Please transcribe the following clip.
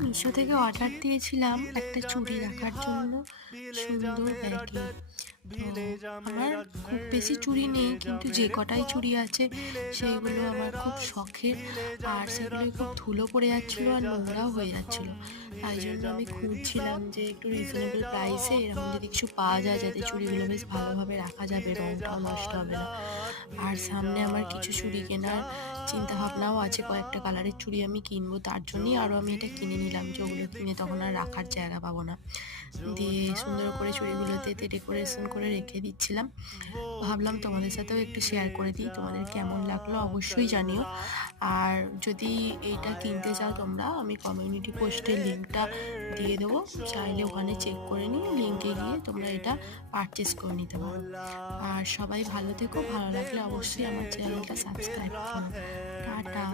মিশো থেকে অর্ডার দিয়েছিলাম একটা চুড়ি রাখার জন্য, সুন্দর ব্যাগে। তো আমার খুব বেশি চুড়ি নেই, কিন্তু যে কটাই চুড়ি আছে সেইগুলো আমার খুব শখের। আর সেগুলোই খুব ধুলো পড়ে যাচ্ছিলো আর নোংরাও হয়ে যাচ্ছিলো। তাই জন্য আমি খুঁজছিলাম যে একটু রিজনেবল প্রাইসে এরকম যদি কিছু পাওয়া যায় যাতে চুড়িগুলো বেশ ভালোভাবে রাখা যাবে, রঙটাও নষ্ট হবে না। আর সামনে আমার কিছু চুড়ি কেনার চিন্তা ভাবনাও আছে, কয়েকটা কালারের চুড়ি আমি কিনবো, তার জন্যই আরও আমি এটা কিনে নিলাম যে ওগুলো কিনে তখন আর রাখার জায়গা পাবো না। দিয়ে সুন্দর করে চুড়িগুলোতে ডেকোরেশন করে রেখে দিচ্ছিলাম। ভাবলাম তোমাদের সাথেও একটু শেয়ার করে দিই, তোমাদের কেমন লাগলো অবশ্যই জানিও। আর যদি এইটা কিনতে চাও তোমরা, আমি কমিউনিটি পোস্টে লিঙ্কটা দিয়ে দেবো, চাইলে ওখানে চেক করে নিয়ে লিঙ্কে গিয়ে তোমরা এটা পারচেস করে নিতে পারো। আর সবাই ভালো থেকো, ভালো লাগলে অবশ্যই আমার চ্যানেলটা সাবস্ক্রাইব করো। টাটা।